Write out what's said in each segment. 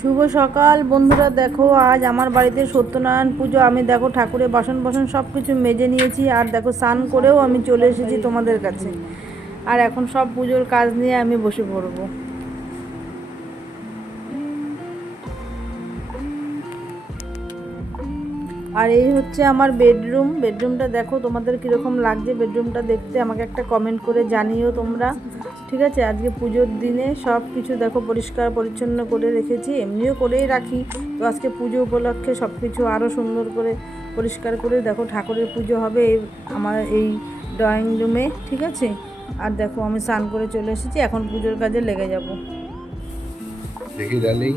শুভ সকাল, বন্ধুরা। দেখো, আজ আমার বাড়িতে সত্যনারায়ণ পুজো। আমি দেখো, ঠাকুরের বাসন বাসন সব কিছু মেজে নিয়েছি। আর দেখো, স্নান করেও আমি চলে এসেছি তোমাদের কাছে। আর এখন সব পুজোর কাজ নিয়ে আমি বসে পড়ব। আর এই হচ্ছে আমার বেডরুম। বেডরুমটা দেখো, তোমাদের কীরকম লাগছে? বেডরুমটা দেখতে আমাকে একটা কমেন্ট করে জানিও তোমরা। ঠিক আছে? আজকে পুজোর দিনে সব কিছু দেখো পরিষ্কার পরিচ্ছন্ন করে রেখেছি, এমনিও করেই রাখি। তো আজকে পুজো উপলক্ষে সব কিছু আরও সুন্দর করে পরিষ্কার করে দেখো ঠাকুরের পুজো হবে এই আমার এই ড্রয়িং রুমে ঠিক আছে? আর দেখো আমি স্নান করে চলে এসেছি, এখন পুজোর কাজে লেগে যাব। দেখি ডার্লিং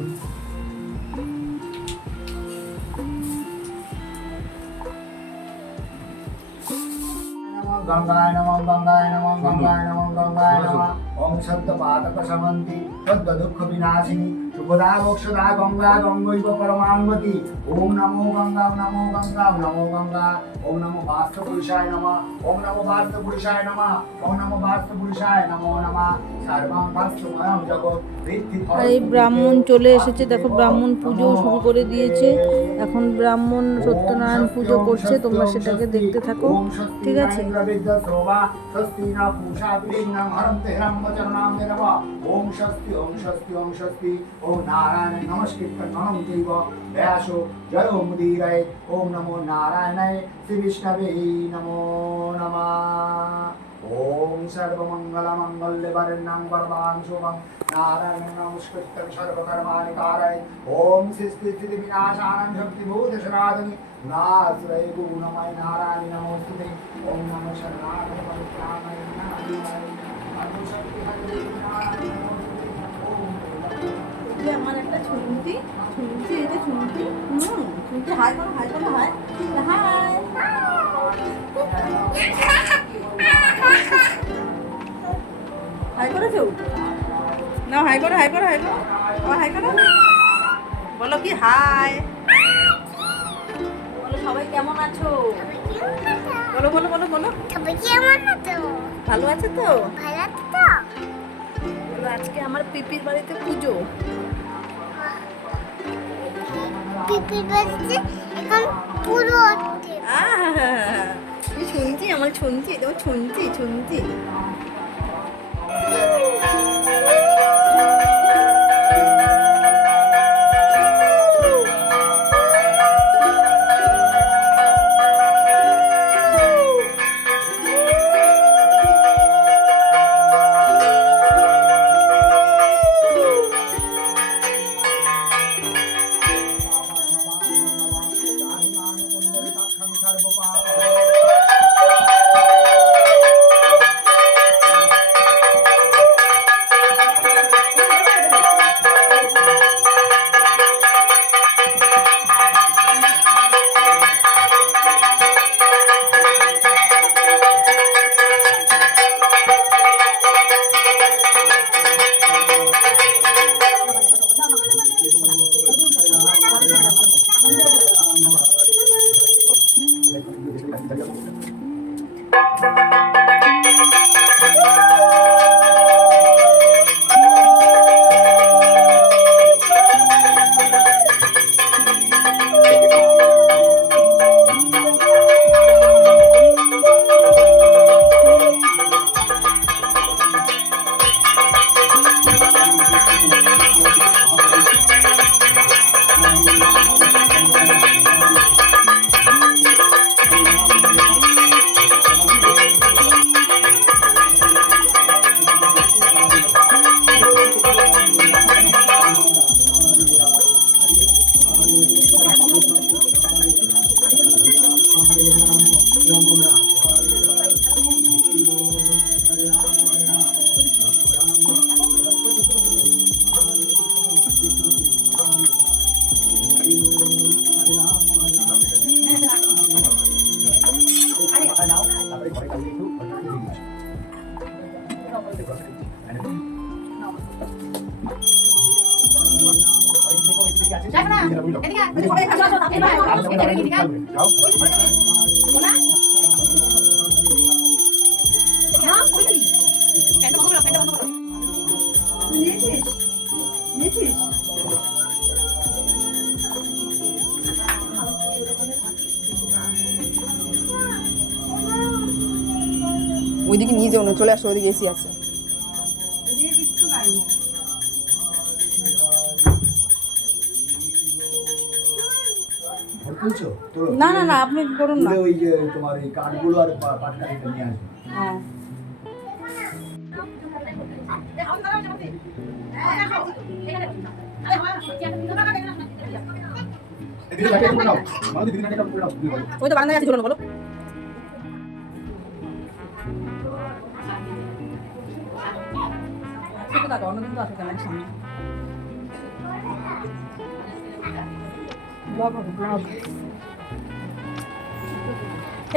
नमो गंगाय नमो गंगाय नमो गंगाय नमो गंगाय नमः ओम शब्द पातक समन्ति तद्द दुःख विनाशिनी सुखदा मोक्षदा गंगा गंगैव परमांगति ओम नमो गंगा नमो गंगा नमो गंगा ओम नमो वास्तु पुरुषाय नमः ओम नमो वास्तु पुरुषाय नमः ओम नमो वास्तु पुरुषाय नमो नमः सर्वं वास्तुमयं जगत् ঋদ্ধি আর এই ব্রাহ্মণ চলে এসেছে দেখো ব্রাহ্মণ পুজো শুরু করে দিয়েছে এখন ব্রাহ্মণ সত্যনারায়ণ পুজো করছে, তোমরা সেটাকে দেখতে থাকো। ঠিক আছে? ওম নারায়ণ নমস্কৃত নমো নারায়ণায় শ্রী বিষ্ণবে নমো নমঃ সৃষ্টি স্থিতি বিনাশানং শক্তিভূত সনাতনি নাশ্রয় গুণময় নারায়ণ নমস্তুতে ওম নম শরণায় পবিত্রায় নারায়ণায় আদিশক্তি হরে নারায়ণ নমস্তুতে। ওম যে আমার একটা ছুমতি ছুমতি এই যে ছুমতি হুম ছুমতি হাই করো হাই করো হাই হাই হাই করেছ? না হাই করো হাই করো হাই করো। আবার হাই করো। বলো কি হাই। বলো সবাই কেমন আছো? বলো বলো বলো বলো। তবে কেমন তো ভালো আছে তো? ভালো আছো তো বলো আজকে আমার পিপির বাড়িতে পুজো। পিপির বাড়িতে এখন পুরো হচ্ছে। 春季，都春季，春季。ありがとうございます。Jangan. Ini kan. Ini Ini kan. Ini kan. Ini kan. Ini kan. Ini kan. Ini kan ওইদিকে নিয়ে যাও না চলে আসো ওইদিকে এসি আছে। না না না আপনি করুন না। ওই যে তোমার এই কার্ডগুলো আর পাটকাঠিটা নিয়ে আসবে। হ্যাঁ। ওই তো বারান্দায় আছে ঝুলানো বলো। অন্যদিন তো আসে ক্যামেরার সামনে। ব্লগ হবে ব্লগ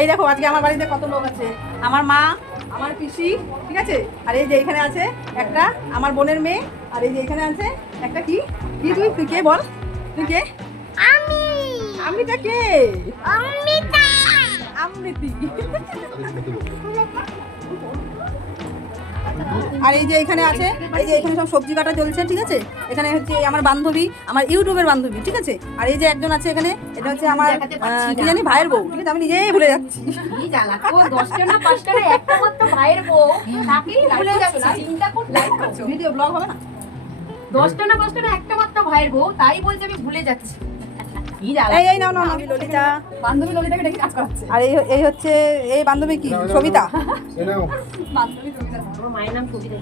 এই দেখো আজকে আমার বাড়িতে কত লোক আছে। আমার মা আমার পিসি ঠিক আছে? আর এই যে এখানে আছে একটা আমার বোনের মেয়ে আর এই যে এখানে আছে একটা কি? কি তুই? তুই কে বল? তুই কে? আমি। আমিটা কে? অমৃতা। আমৃতি আর এই যে এখানে আছে এই যে এখানে সব সবজি কাটা চলছে ঠিক আছে? এখানে হচ্ছে আমার বান্ধবী আমার ইউটিউবের বান্ধবী ঠিক আছে? আর এই যে একজন আছে এখানে এটা হচ্ছে আমার কি জানি ভাইয়ের বউ ঠিক আছে? আমি নিজেই ভুলে যাচ্ছি। দশটা না পাঁচটা একটা মাত্র ভাইয়ের বউ। তাকেই ভুলে যাচ্ছে। চিন্তা করতে ভিডিও ব্লগ হবে না? দশটা না পাঁচটা না একটা মাত্র ভাইয়ের বউ তাই বলছে আমি ভুলে যাচ্ছি। এই এই নাও নাও আমি ললিতা। বান্ধবী ললিতাকে ডেকে কাজ করাচ্ছে? আর এই এই হচ্ছে এই বান্ধবী কি? সবিতা? বান্ধবী ললিতা। আমার মায়ের নাম কবিতা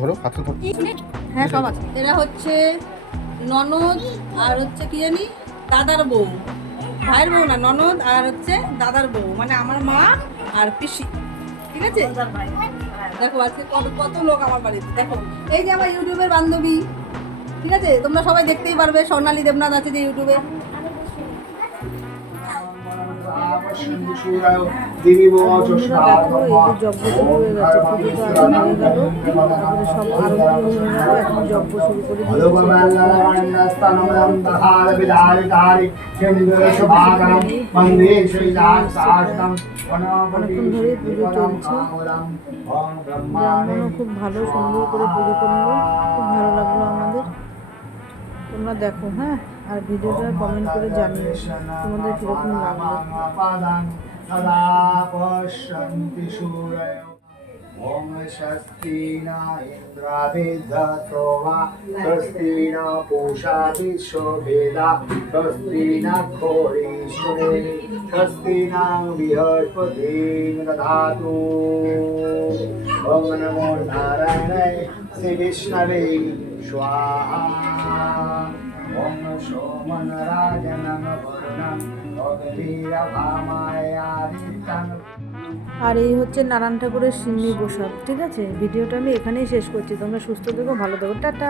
ধরো হাতে ধরো। হ্যাঁ সব আছে। এরা হচ্ছে ননদ আর হচ্ছে কি জানি? দাদার বউ। ভাইয়ের বউ না ননদ আর হচ্ছে দাদার বউ। মানে আমার মা আর পিসি। ঠিক আছে? দেখো আজকে কত কত লোক আমার বাড়িতে। দেখো এই যে আমার ইউটিউবের বান্ধবী। ঠিক আছে তোমরা সবাই দেখতেই পারবে স্বর্ণালী দেবনাথ আছে যে ইউটিউবে হয়ে হয়ে হয়ে অনেকক্ষণ ধরেই পুজো চলছে ব্রাহ্মণও খুব ভালো সুন্দর করে পুজো করল খুব তোমরা দেখো হ্যাঁ আর ভিডিওটা কমেন্ট করে জানিও তোমাদের কীরকম লাগলো সদা পশ্যন্তি সূরয় ॐ स्वस्ति न इन्द्राभिधतो वा स्वस्ति न पूषा विश्ववेदा स्वस्ति न घोरीश्वरे स्वस्ति न बृहस्पतिं दधातु ॐ नमो नारायणाय श्रीविष्णवे स्वाहा ॐ सोमनराजनं वरुणं অগ্নিরভামায়াদিত্যং আর এই হচ্ছে নারায়ণ ঠাকুরের সিন্নি প্রসাদ ঠিক আছে ভিডিওটা আমি এখানেই শেষ করছি তোমরা সুস্থ থেকো ভালো থেকো টাটা